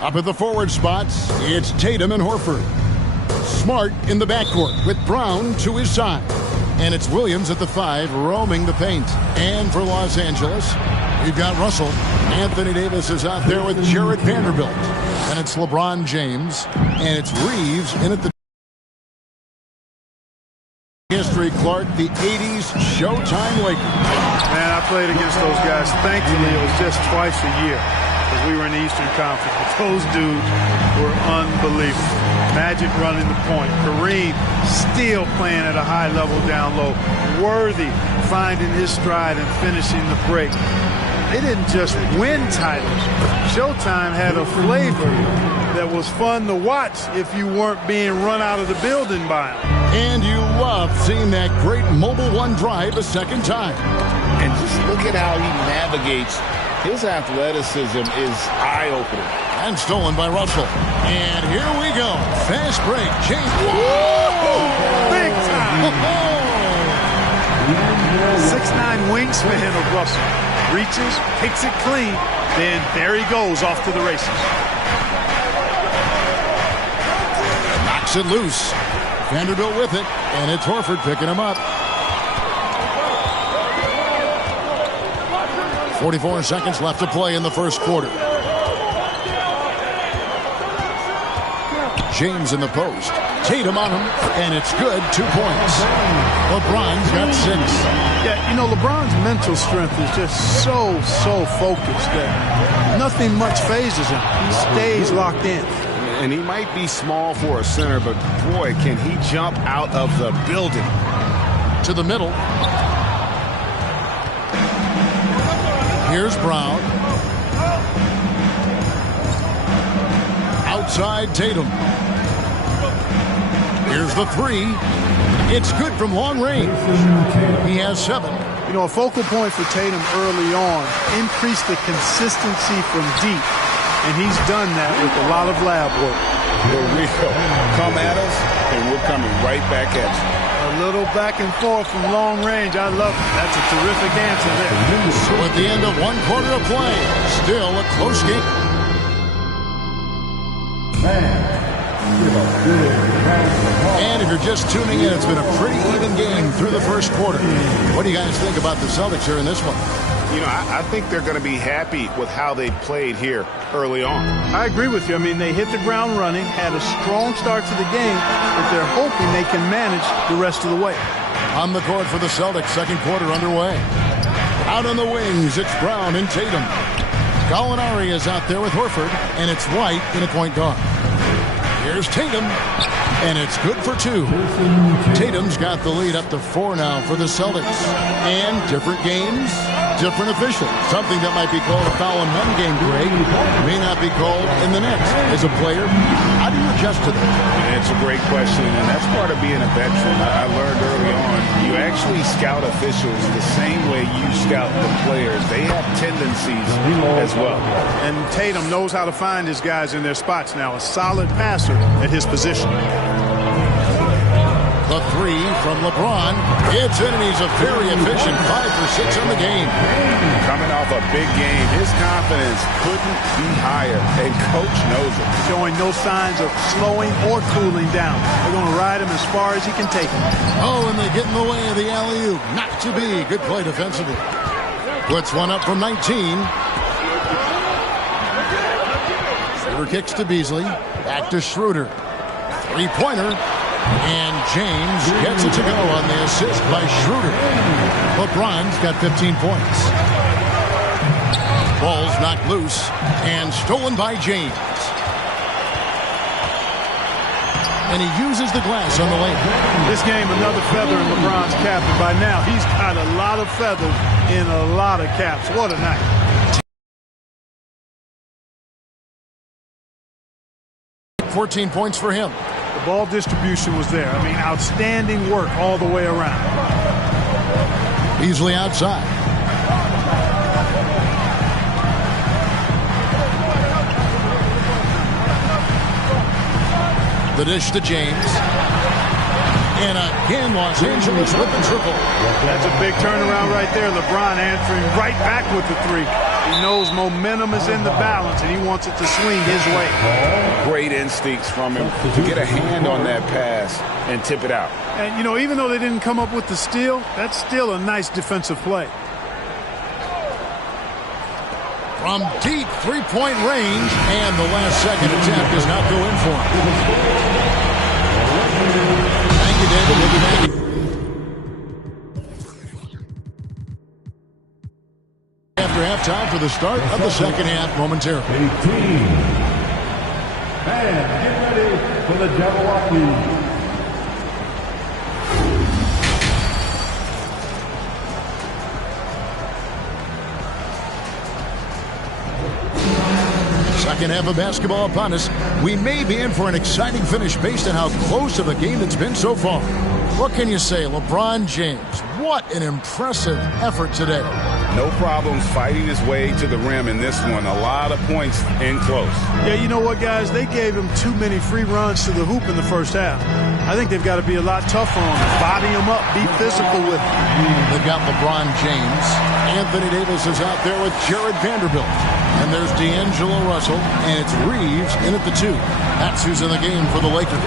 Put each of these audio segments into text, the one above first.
Up at the forward spots, it's Tatum and Horford. Smart in the backcourt with Brown to his side. And it's Williams at the 5 roaming the paint. And for Los Angeles, we've got Russell. Anthony Davis is out there with Jared Vanderbilt. And it's LeBron James. And it's Reeves in at the history, Clark, the 80s Showtime Lakers. Man, I played against those guys. Thankfully, it was just twice a year because we were in the Eastern Conference. But those dudes were unbelievable. Magic running the point. Kareem still playing at a high level down low. Worthy finding his stride and finishing the break. They didn't just win titles. Showtime had a flavor that was fun to watch if you weren't being run out of the building by them. And you love seeing that great Mobile One drive a second time. And just look at how he navigates. His athleticism is eye-opening. And stolen by Russell. And here we go. Fast break. James. Big time. 6'9" wingspan of Russell. Reaches, takes it clean. Then there he goes off to the races. Knocks it loose. Vanderbilt with it. And it's Horford picking him up. 44 seconds left to play in the first quarter. James in the post. Tatum on him, and it's good. 2 points. LeBron's got 6. Yeah, you know, LeBron's mental strength is just so focused that nothing much phases him. He stays locked in. And he might be small for a center, but boy, can he jump out of the building. To the middle. Here's Brown. Outside Tatum. Here's the 3. It's good from long range. He has 7. You know, a focal point for Tatum early on, increase the consistency from deep. And he's done that with a lot of lab work. For real. Come at us, and we're coming right back at you. A little back and forth from long range. I love it. That's a terrific answer there. So at the end of 1 quarter of play, still a close game. And if you're just tuning in, it's been a pretty even game through the first quarter. What do you guys think about the Celtics here in this one? You know, I think they're going to be happy with how they played here early on. I agree with you. I mean, they hit the ground running, had a strong start to the game, but they're hoping they can manage the rest of the way. On the court for the Celtics, second quarter underway. Out on the wings, it's Brown and Tatum. Gallinari is out there with Horford, and it's White in a point guard. Here's Tatum, and it's good for 2. Tatum's got the lead up to 4 now for the Celtics. And different games, different officials. Something that might be called a foul in one game, Greg, may not be called in the next. As a player, how do you adjust to that? It's a great question, and that's part of being a veteran. I learned early on, you actually scout officials the same way you scout the players. They have tendencies as well. And Tatum knows how to find his guys in their spots now. A solid passer at his position. The 3 from LeBron. It's in, and he's a very efficient 5 for 6 on the game. Coming off a big game, his confidence couldn't be higher, and coach knows it. Showing no signs of slowing or cooling down. They're going to ride him as far as he can take him. Oh, and they get in the way of the alley-oop. Not to be. Good play defensively. Puts one up from 19. Schroeder kicks to Beasley. Back to Schroeder. 3-pointer. And James gets it to go on the assist by Schroeder. LeBron's got 15 points. Ball's knocked loose and stolen by James. And he uses the glass on the lane. This game, another feather in LeBron's cap. And by now, he's got a lot of feathers in a lot of caps. What a night. 14 points for him. The ball distribution was there. I mean, outstanding work all the way around. Beasley outside. The dish to James. And again, Los Angeles with the triple. That's a big turnaround right there. LeBron answering right back with the 3. He knows momentum is in the balance, and he wants it to swing his way. Great instincts from him to get a hand on that pass and tip it out. And, you know, even though they didn't come up with the steal, that's still a nice defensive play. From deep three-point range, and the last second attempt does not go in for him. Thank you, David. We'll be back. After halftime for the start of the second half momentarily. 18. And get ready for the Jabberwocky. Second half of basketball upon us. We may be in for an exciting finish based on how close of a game it's been so far. What can you say, LeBron James? What an impressive effort today. No problems fighting his way to the rim in this one. A lot of points in close. Yeah, you know what, guys? They gave him too many free runs to the hoop in the first half. I think they've got to be a lot tougher on him. Body him up. Be physical with him. They've got LeBron James. Anthony Davis is out there with Jared Vanderbilt. And there's D'Angelo Russell. And it's Reeves in at the 2. That's who's in the game for the Lakers.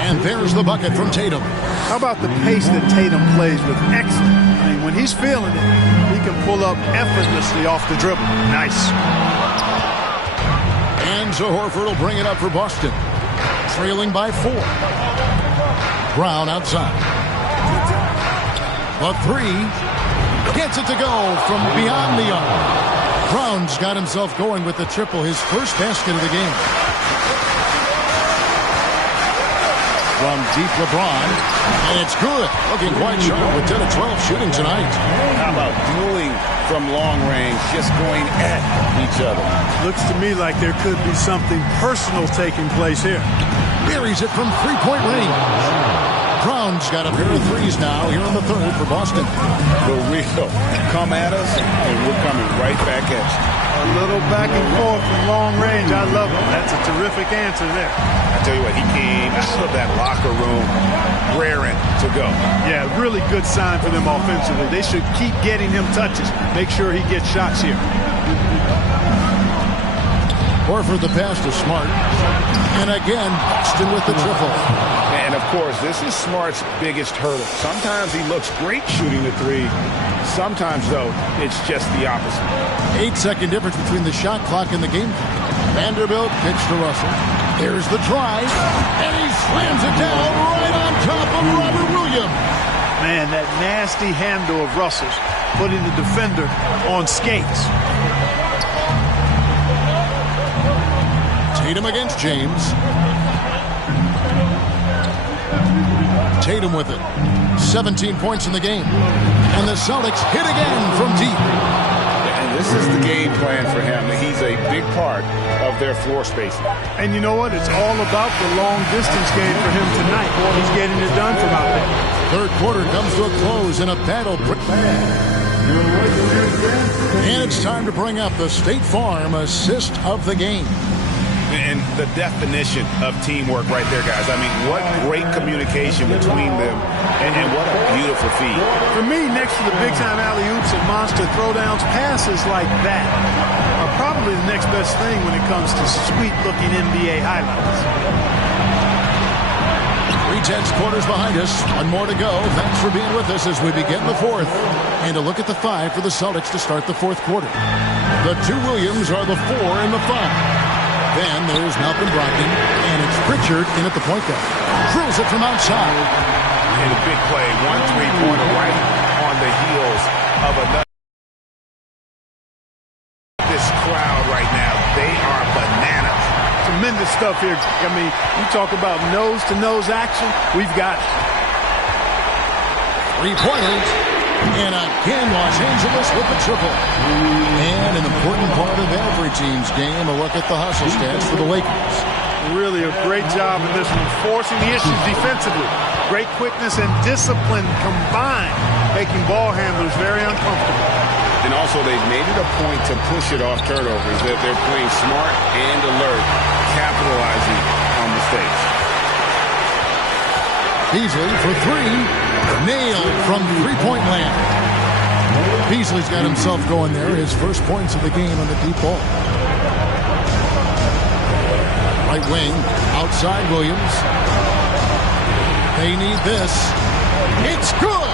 And there's the bucket from Tatum. How about the pace that Tatum plays with? Excellent. I mean, when he's feeling it, he can pull up effortlessly off the dribble. Nice. And so Horford will bring it up for Boston. Trailing by 4. Brown outside. The 3. Gets it to go from beyond the arc. Brown's got himself going with the triple, his first basket of the game. From deep LeBron, and it's good. Looking quite sharp with 10 of 12 shooting tonight. How about dueling from long range, just going at each other? Looks to me like there could be something personal taking place here. Buries it from three-point range. Brown's got a pair of threes now here in the third for Boston. The real come at us, and we're coming right back at you. A little back and forth from long range. I love it. That's a terrific answer there. I tell you what, he came out of that locker room raring to go. Yeah, really good sign for them offensively. They should keep getting him touches. Make sure he gets shots here. Horford the pass to Smart. And again, Boston with the triple. And, of course, this is Smart's biggest hurdle. Sometimes he looks great shooting the three. Sometimes, though, it's just the opposite. 8-second difference between the shot clock and the game clock. Vanderbilt kicks to Russell. There's the drive. And he slams it down right on top of Robert Williams. Man, that nasty handle of Russell's putting the defender on skates. Tatum against James. Tatum with it. 17 points in the game. And the Celtics hit again from deep. And this is the game plan for him. He's a big part of their floor spacing. And you know what? It's all about the long distance game for him tonight. He's getting it done from out there. Third quarter comes to a close in a battle. And it's time to bring up the State Farm assist of the game. And the definition of teamwork right there, guys. I mean, what great communication between them, and what a beautiful feat. For me, next to the big-time alley-oops and monster throwdowns, passes like that are probably the next best thing when it comes to sweet-looking NBA highlights. 3/10 quarters behind us. One more to go. Thanks for being with us as we begin the fourth. And a look at the 5 for the Celtics to start the fourth quarter. The 2 Williams are the 4 and the 5. Then there's Malcolm Brogdon, and it's Pritchard in at the point guard. Drills it from outside. And a big play, 1 3-pointer right on the heels of another. This crowd right now, they are bananas. Tremendous stuff here. I mean, you talk about nose-to-nose action, we've got it. 3-pointers. And again, Los Angeles with the triple. And an important part of every team's game, a look at the hustle stats for the Lakers. Really a great job in this one, forcing the issues defensively. Great quickness and discipline combined, making ball handlers very uncomfortable. And also, they've made it a point to push it off turnovers. They're playing smart and alert, capitalizing on mistakes. Beasley for 3. Nailed from three-point land. Beasley's got himself going there. His first points of the game on the deep ball. Right wing, outside Williams. They need this. It's good.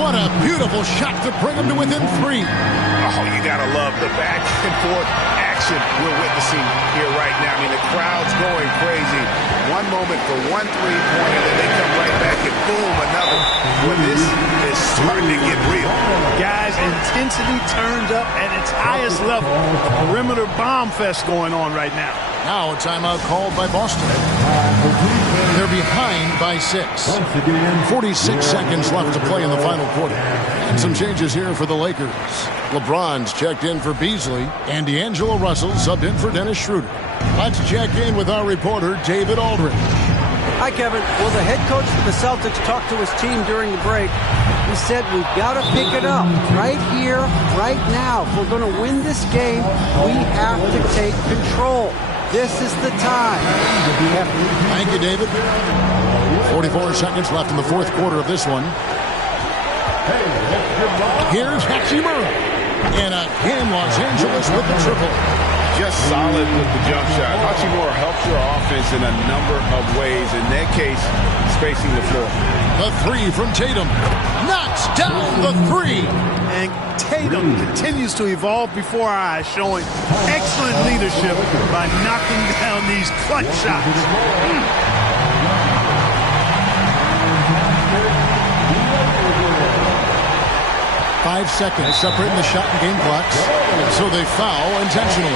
What a beautiful shot to bring them to within 3. Oh, you gotta love the back and forth action we're witnessing here right now. I mean, the crowd's going crazy. One moment for one three-pointer, then they come right back and boom, another. Well, this is starting to get real. Guys, intensity turned up at its highest level. Perimeter bomb fest going on right now. Now a timeout called by Boston. They're behind by 6. 46 seconds left to play in the final quarter. And some changes here for the Lakers. LeBron's checked in for Beasley, and D'Angelo Russell subbed in for Dennis Schroeder. Let's check in with our reporter, David Aldridge. Hi, Kevin. Well, the head coach for the Celtics talked to his team during the break. He said, we've got to pick it up right here, right now. If we're going to win this game, we have to take control. This is the time. Thank you, David. 44 seconds left in the fourth quarter of this one. Here's Hachimura. And again, Los Angeles with the triple. Just solid with the jump shot. Hachimura helps your offense in a number of ways. In that case, spacing the floor. The 3 from Tatum. Knocks down the 3. And Tatum continues to evolve before our eyes, showing excellent leadership by knocking down these clutch shots. 5 seconds separating the shot and game clocks. So they foul intentionally.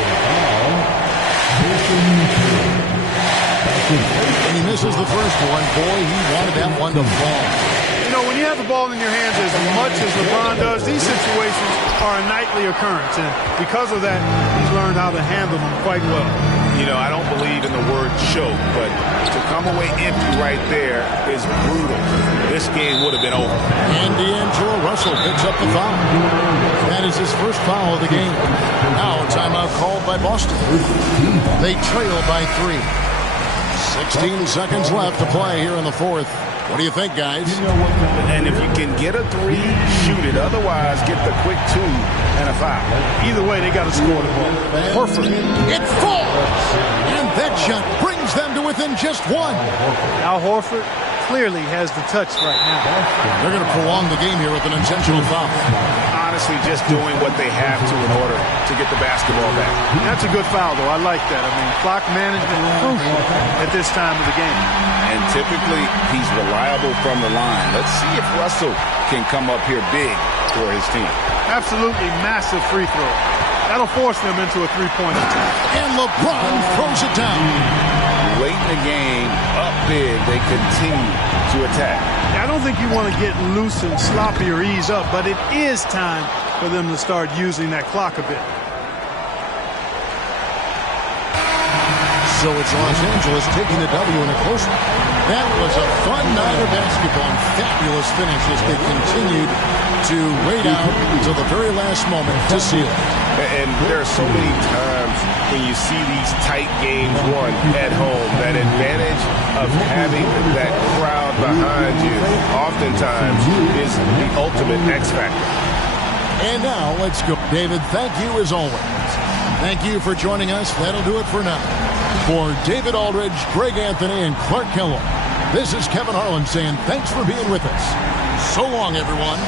And he misses the first one. Boy, he wanted that one to fall. You know, when you have the ball in your hands as much as LeBron does, these situations are a nightly occurrence. And because of that, he's learned how to handle them quite well. You know, I don't believe in the word choke, but to come away empty right there is brutal. This game would have been over. And D'Angelo Russell picks up the foul. That is his first foul of the game. Now a timeout called by Boston. They trail by 3. 16 seconds left to play here in the fourth. What do you think, guys? And if you can get a 3, shoot it. Otherwise, get the quick 2 and a foul. Either way, they got to score the ball. Horford. It falls. And that shot brings them to within just 1. Al Horford clearly has the touch right now. They're going to prolong the game here with an intentional foul. Honestly, just doing what they have to in order to get the basketball back. That's a good foul, though. I like that. I mean, clock management is crucial at this time of the game. And typically, he's reliable from the line. Let's see if Russell can come up here big for his team. Absolutely massive free throw. That'll force them into a three-pointer. And LeBron throws it down. Late in the game, up big, they continue to attack. I don't think you want to get loose and sloppy or ease up, but it is time for them to start using that clock a bit. So it's Los Angeles taking the W in a close one. That was a fun night of basketball and fabulous finish as they continued to wait out until the very last moment to seal it. And there are so many times when you see these tight games won at home, that advantage of having that crowd behind you oftentimes is the ultimate X factor. And now let's go. David, thank you as always. Thank you for joining us. That'll do it for now. For David Aldridge, Greg Anthony, and Clark Kellogg, this is Kevin Harlan saying thanks for being with us. So long, everyone.